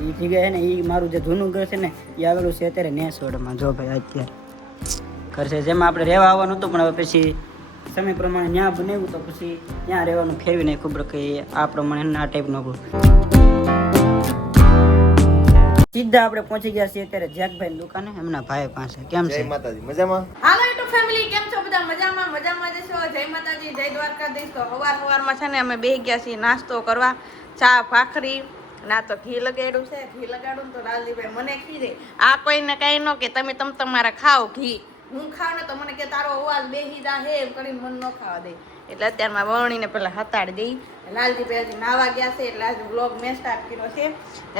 એ જગ્યાએ છે ને એ મારું જે જૂનું ઘર છે ને એ આવેલું છે અત્યારે નેસવડમાં. જો ભાઈ અત્યારે ઘર છે જેમાં આપણે રહેવા આવવાનું હતું, પણ હવે પછી સમય પ્રમાણે ત્યાં બનાવ્યું તો પછી ત્યાં રહેવાનું ફેરવી નહીં. ખબર કે આ પ્રમાણે આ ટાઈપનું આપણું. સીધા આપણે પહોંચી ગયા છીએ અત્યારે જેકભાઈ દુકાને, એમના ભાઈ પાસે. કેમ છે? જય માતાજી, મજામાં? હાલો યુટ્યુબ ફેમિલી, કેમ છો બધા? મજામાં જશો. જય માતાજી, જય દ્વારકાધીશ. તો સવારમાં છે ને અમે બેસી ગયા છીએ નાસ્તો કરવા. ચા ભાખરી ના તો ઘી લગાડ્યું છે. ઘી લગાડું તો લાલજીભાઈ મને કીધે આ કોઈને કઈ ન કે તમે તમારા ખાઓ ઘી. હું ખાવ ને તો મને કે તારો અવાજ બેસી જા હે એમ કરીને મન ન ખાવા દે. એટલે અત્યારમાં વણીને પેલા હતાડી દઈ. લાલજીભાઈ હજી નાવા ગયા છે એટલે આજે બ્લોગ મેં સ્ટાર્ટ કર્યો છે.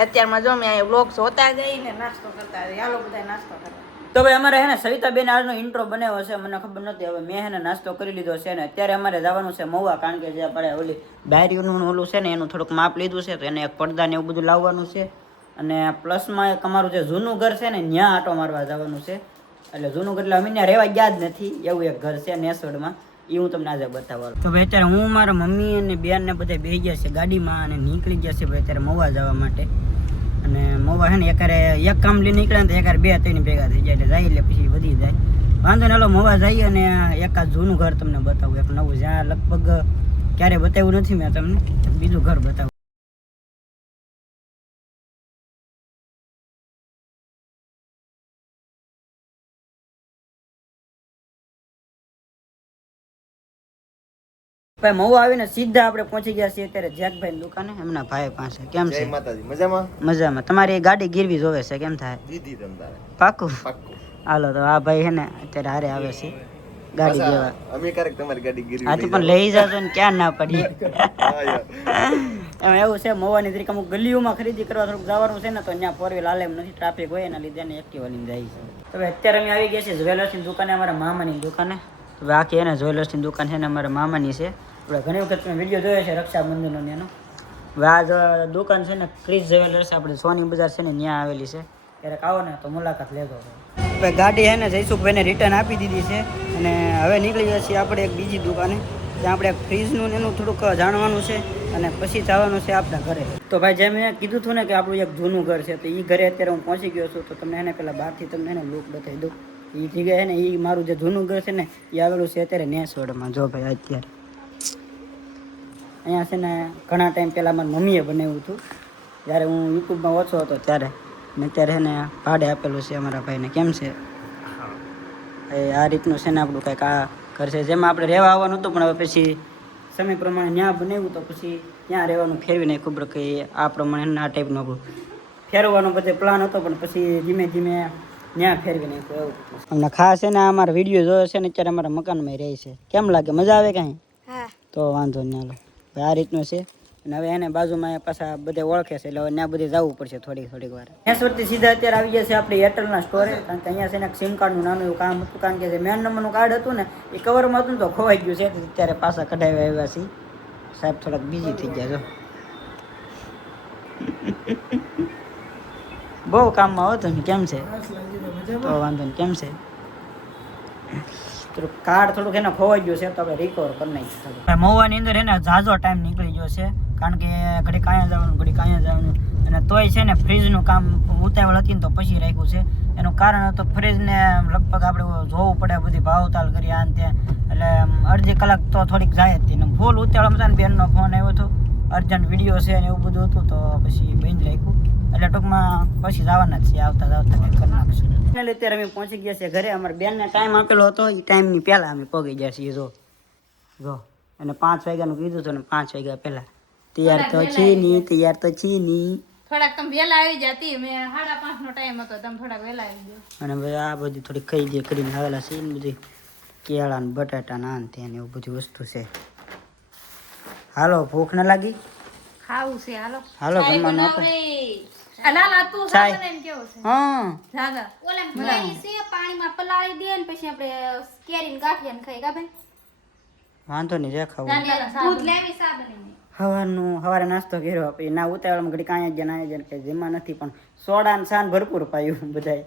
અત્યારમાં જો મેં અહીંયા બ્લોગ જોતા જઈને નાસ્તો કરતા જઈએ. હાલો બધા નાસ્તો કરવા. તો ભાઈ અમારે હે ને સવિતાબેન આજનો ઇન્ટ્રો બનાવ્યો છે, મને ખબર નથી. હવે મેં હે ને નાસ્તો કરી લીધો છે ને અત્યારે અમારે જવાનું છે મહુવા, કારણ કે જે આપણે ઓલી ડાયરીનું ઓલું છે ને એનું થોડુંક માપ લીધું છે, તો એને એક પડદા ને એવું બધું લાવવાનું છે. અને પ્લસમાં એક અમારું જે જૂનું ઘર છે ને ત્યાં આટો મારવા જવાનું છે. એટલે જૂનું ઘર એટલે અમે ત્યાં રહેવા ગયા જ નથી, એવું એક ઘર છે નેસવડમાં, એ હું તમને આજે બતાવવાનું. તો ભાઈ અત્યારે હું મારા મમ્મી અને બેન ને બધા બેસી ગયા છે ગાડીમાં અને નીકળી ગયા છે ભાઈ અત્યારે મહુવા જવા માટે. અને મહુવા છે ને એકારે એક કામ લઈને નીકળે ને તો એકારે 2-3 ભેગા થઈ જાય, એટલે જાય એટલે પછી વધી જાય. વાંધો ને, હાલો મહુવા જઈએ અને એકાદ જૂનું ઘર તમને બતાવું, એક નવું, જ્યાં લગભગ ક્યારે બતાવ્યું નથી મેં તમને. બીજું ઘર બતાવું. ભાઈ મહુવા આવીને સીધા આપણે પહોંચી ગયા છીએ અત્યારે જેકભાઈ દુકાને, એમના ભાઈ પાસે. કેમ છે? જય માતાજી, મજામાં? મજામાં. તમારી ગાડી ગીરવી જોવે છે, કેમ થાય? દીદી તમતારે પાકું? પાક્કું. હાલો તો આ ભાઈ છે ને અત્યારે હારે આવે છે ગાડી દેવા. અમે ક્યારેક તમારી ગાડી ગીરવી આથી પણ લઈ જાજો ને ક્યાં ના પડી. હા યાર. એમ એવું છે મહુવાની તરીકે અમુક ગલીઓમાં ખરીદી કરવા થોડુંક જવાનું છે ને, તો ત્યાં 4 વ્હીલ હાલે એમ નથી, ટ્રાફિક હોય એના લીધે એક્ટિવા લઈને જાય છે. હવે અત્યારે અમે આવી ગયા છીએ જ્વેલર્સની દુકાને, અમારા મામાની દુકાને. હવે આખી એને જ્વેલર્સની દુકાન છે ને અમારા મામાની છે. આપણે ઘણી વખત મેં વિડીયો જોયો છે રક્ષાબંધનનો એનો. હવે આ દુકાન છે ને ક્રિસ જ્વેલર્સ, આપણે સોની બજાર છે ને ત્યાં આવેલી છે. ક્યારેક આવો ને તો મુલાકાત લેજો. ભાઈ ગાડી છે ને જયસુખભાઈને રિટર્ન આપી દીધી છે અને હવે નીકળી ગયા છીએ આપણે એક બીજી દુકાને, ત્યાં આપણે ફ્રીજનું એનું થોડુંક જાણવાનું છે અને પછી જવાનું છે આપણા ઘરે. તો ભાઈ જેમ મેં કીધું હતું ને કે આપણું એક જૂનું ઘર છે, તો એ ઘરે અત્યારે હું પહોંચી ગયો છું. તો તમને એને પહેલાં બહારથી તમને એને લુક બતાવી દઉં. એ જગ્યાએ ને એ મારું જે જૂનું ઘર છે ને એ આવેલું છે અત્યારે નેસવડમાં. જો ભાઈ અત્યારે અહીંયા છે ને ઘણા ટાઈમ પહેલાં મારી મમ્મીએ બનાવ્યું હતું, જ્યારે હું યુટ્યુબમાં ઓછો હતો ત્યારે. ને અત્યારે છે ને ભાડે આપેલું છે અમારા ભાઈને. કેમ છે? આ રીતનું છે ને આપણું કંઈક આ ઘર છે, જેમાં આપણે રહેવા આવવાનું હતું, પણ હવે પછી સમય પ્રમાણે ત્યાં બનાવ્યું તો પછી ત્યાં રહેવાનું ફેરવી નહીં. ખબર કે આ પ્રમાણે આ ટાઈપનું આપણું ફેરવવાનો બધે પ્લાન હતો, પણ પછી ધીમે ધીમે ત્યાં ફેરવી નાખ્યું એવું. અમને ખાસ છે ને આ અમારા વિડીયો જોયો છે ને અત્યારે અમારા મકાનમાં રહે છે. કેમ લાગે? મજા આવે કાંઈ? તો વાંધો નહીં. હાલો આ રીતનું છે. અને હવે એને બાજુમાં પાછા બધે ઓળખે છે, એટલે હવે ત્યાં બધે જવું પડશે થોડીક વાર. નેસવડથી સીધા અત્યારે આવી ગયા છે આપણે એરટેલના સ્ટોરે, કારણ કે અહીંયા છે ને સિમ કાર્ડનું નાનું એવું કામ હતું, કારણ કે જે મેન નંબરનું કાર્ડ હતું ને એ કવરમાં હતું ને તો ખોવાઈ ગયું છે, અત્યારે પાછા કઢાવી આવ્યા છીએ. સાહેબ થોડાક બીજી થઈ ગયા છો. બહુ કામમાં હો તમે. કેમ છે? તો વાંધો નહીં. કેમ છે? કાર્ડ થોડુંક એને ખોવાઈ ગયું છે, તો આપણે રિકવર કરી નાખીએ. મહુવાની અંદર એને ઝાઝો ટાઈમ નીકળી ગયો છે, કારણ કે ઘડી કાંયા જવાનું ઘડી કાંયા જવાનું, અને તોય છે ને ફ્રીજનું કામ ઉતાવળ હતી ને તો પછી રાખ્યું છે. એનું કારણ હતું ફ્રીજને લગભગ આપણે જોવું પડે, બધી ભાવતાલ કરી આ ત્યાં, એટલે અડધી કલાક તો થોડીક જાય જ હતી. ફૂલ ઉતાવળમાં બેનનો ફોન આવ્યો હતો, અર્જન્ટ વિડીયો છે ને એવું બધું હતું, તો પછી બંધ રાખ્યું. એટલે ટૂંકમાં પછી જવાના જ છીએ, આવતા કરી નાખશું. અત્યારે અમે પહોંચી ગયા છીએ ઘરે. અમારા બેનને ટાઈમ આપેલો હતો, એ ટાઈમની પહેલાં અમે પગી ગયા છીએ. જો અને 5 વાગ્યાનું કીધું હતું ને 5 વાગ્યા પહેલાં તૈયાર તો છી નહીં. થોડાક તમે વહેલા આવી જતી, મેં 5:30 નો ટાઈમ હતો, તમે થોડાક વહેલા આવી ગયો. અને ભાઈ આ બધી થોડી ખરીદી કરીને આવેલા છે ને, બધી કેળા ને બટાટા નાન ત્યાં એવું બધી વસ્તુ છે. હાલો, ભૂખ ન લાગી? ખાવું છે. હાલો જમવાનું આપો. વાંધો નહીં, જે ખાવું. સવારે નાસ્તો કર્યો, પછી ના ઉતાવળમાં ઘડી કાંઈ ગયા કે જેમાં નથી, પણ સોડા ને સાન ભરપૂર પાયું બધાય.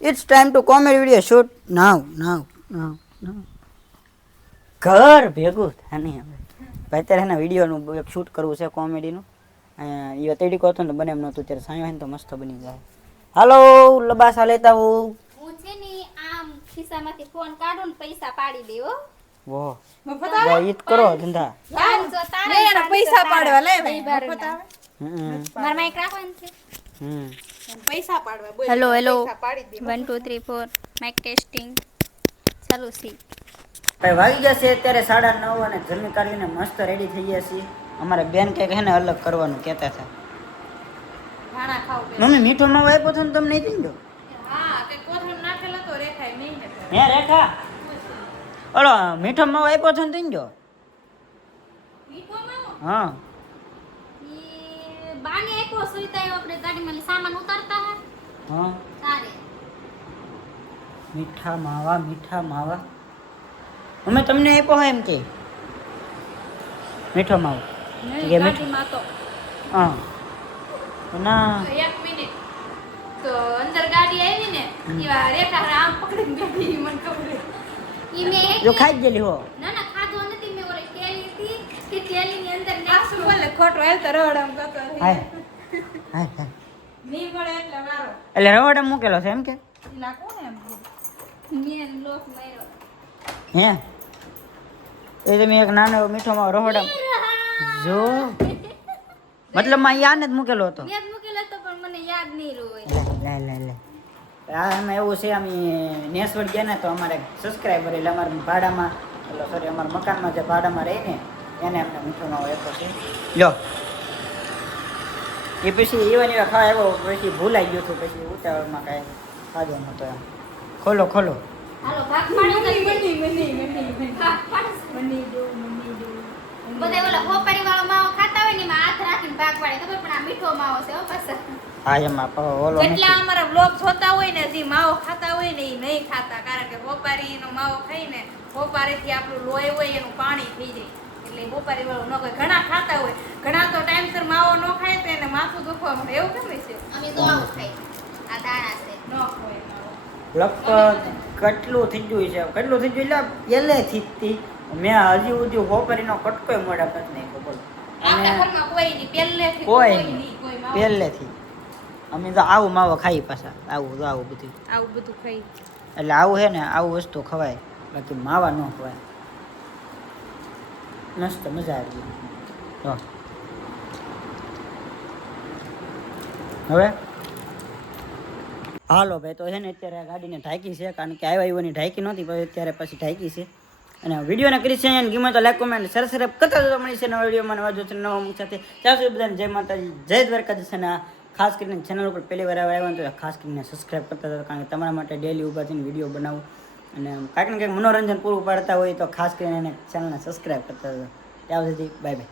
It's time to comedy video shoot now. ઘર ભેગું થાય નહીં હવે ભાઈ. અત્યારે એના વિડીયોનું એક શૂટ કરવું છે કોમેડીનું, એ તેડીકો હતો ને બને એમ નહોતું ત્યારે સાયો હોય ને તો મસ્ત બની જાય. હાલો લબાસા લેતા હું. હું છે ને આમ ખિસ્સામાંથી ફોન કાઢું ને પૈસા પાડી દે હો. વો મફત આવે? ઈદ કરો ધંધા. યાર જો તારે લે એના પૈસા પાડવા લે ભાઈ નહીં મફત આવે હમ મારા માઈક રાખવાનું છે. હમ પૈસા પાડવા બોલ હેલો હેલો પૈસા પાડી દે 1 2 3 4 માઈક ટેસ્ટિંગ ચાલુ છે. ભાઈ વાગી ગયા છે અત્યારે 9:30 અને જમી કાઢીને મસ્ત રેડી થઈ ગયા છીએ. અમારે બેન કંઈક હે ને અલગ કરવાનું કહેતા હતા. ખાણા ખાવ કે મમ્મી મીઠો માવો આપ્યો હતો ને તમને નહીં દીધો? હા કે કોથળ નાખેલા તો રેખાય નહીં ને હે રેખા ઓલો મીઠો માવો આપ્યો હતો ને દીધો? મીઠો માવો હા ઈ બાને આપ્યો સુઈતા આપણે ગાડીમાં સામાન ઉતારતા હે હા તારે મીઠા માવા અમે તમને આપ્યો હોય એમ કે મીઠો માવો કે મીઠો ગાડીમાં તો હા ના એક મિનિટ તો અંદર ગાડી આવી ને એવા રેખા આમ પકડીને બેઠી મને ખબર ઈ મે જો ખાઈ જ ગયેલી હો. ના ના ખાધો નથી મે ઓલી કેલી હતી કે કેલીની અંદર આસુ બોલે ખોટો હેલ તો રવડમ કરતો હાય હાય નહીં પડે એટલે મારો એટલે રવાડે મૂકેલો છે એમ કે ઈલા કોને એમ મેં લોક માર્યો હે એ તમે એક નાનો એવો મીઠો માવો રવાડા જો મતલબ માં યાદ જ મૂકેલો હતો. મેં જ મૂકેલો તો પણ મને યાદ નહીં રહ્યું લે આ એમાં એવું છે અમે નેસવડ ગયા ને તો અમારે સબસ્ક્રાઈબર એટલે અમારા ભાડામાં એટલે સોરી અમારા મકાનમાં જે ભાડામાં રહે ને એને અમને મીઠો માવો આપ્યો છે. લ્યો એ પછી એવા ખાવા આવ્યો પછી ભૂલાઈ ગયો હતું પછી ઉતાવળમાં કાંઈ ખાધો નહોતો એમ. ખોલો હાલો ભાગ પાડી મની ભાગ પાડી મની દો બધા ઓલા હોપારી વાળો માવો ખાતા હોય ને એમાં હાથ રાખીને ભાગ પાડે ખબર પણ આ મીઠો માવો છે હો પાછો હા એમાં ઓલો જેટલા અમારા બ્લોગ જોતા હોય ને જે માવો ખાતા હોય ને એ નહીં ખાતા કારણ કે હોપારીનો માવો ખાઈને હોપારીથી આપણું લોહી હોય એનું પાણી થઈ જાય એટલે હોપારી વાળું ન ખાય. ઘણા ખાતા હોય ઘણા તો ટાઈમસર માવો ન ખાય તો એને માથું દુખવા મળે એવું કેમ છે અમે તો આવું ખાઈ આ દાણા છે ન ખવાય માવો લગભગ કેટલું થઈ ગયું છે એટલે પહેલેથી જ મેં હજી સુધી હોપરીનો કટકોય મોઢા નથી નાખ્યો બોલો. આપણા ઘરમાં કોઈ નહીં પહેલેથી કોઈ નહીં નહીં કોઈ માવો પહેલેથી અમે તો આવું માવો ખાઈ પાછા આવું બધું આવું બધું ખાઈ એટલે આવું હે ને આવું વસ્તુ ખવાય બાકી માવા ન ખવાય. મસ્ત મજા આવી ગઈ. જો હવે હાલો ભાઈ તો છે ને અત્યારે આ ગાડીને ઢાંકી છે કારણ કે આવ્યા એવાની ઢાંકી નહોતી પછી અત્યારે પછી ઢાંકી છે અને વિડીયોને કરી છે અને ગમે તો લાઈક કોમેન્ટ સબસ્ક્રાઇબ કરતા જતો મળી છે નવા વિડીયોમાં નવા જો છે નવા અમુક સાથે ત્યાં સુધી બધાને જય માતાજી જય દ્વારકાધીશ. અને ખાસ કરીને ચેનલ ઉપર પહેલી વાર આવ્યા તો ખાસ કરીને સબસ્ક્રાઇબ કરતા જતો કારણ કે તમારા માટે ડેલી ઊભા થઈને વિડીયો બનાવું અને કાંઈક ને કંઈક મનોરંજન પૂરું પાડતા હોય તો ખાસ કરીને એને ચેનલને સબસ્ક્રાઇબ કરતા જતો. ત્યાં સુધી બાય બાય.